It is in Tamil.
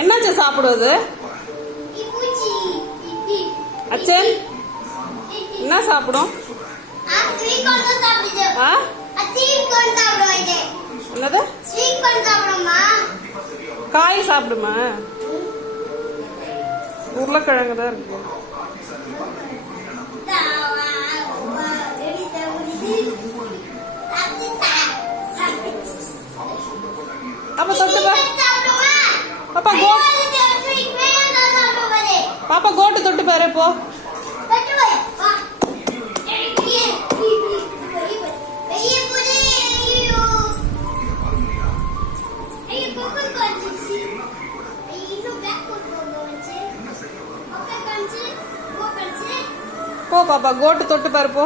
என்னாச்சு சாப்பிடுவது? அச்சே என்ன சாப்பிடும்? என்னது காய் சாப்பிடுமா? உருளைக்கிழங்கு தான் இருக்கு. அப்ப தொட்டு பாப்பா பாப்பா கோட்டு தொட்டு பாரு போ. போ பாப்பா கோட்டு தொட்டு பாரு போ.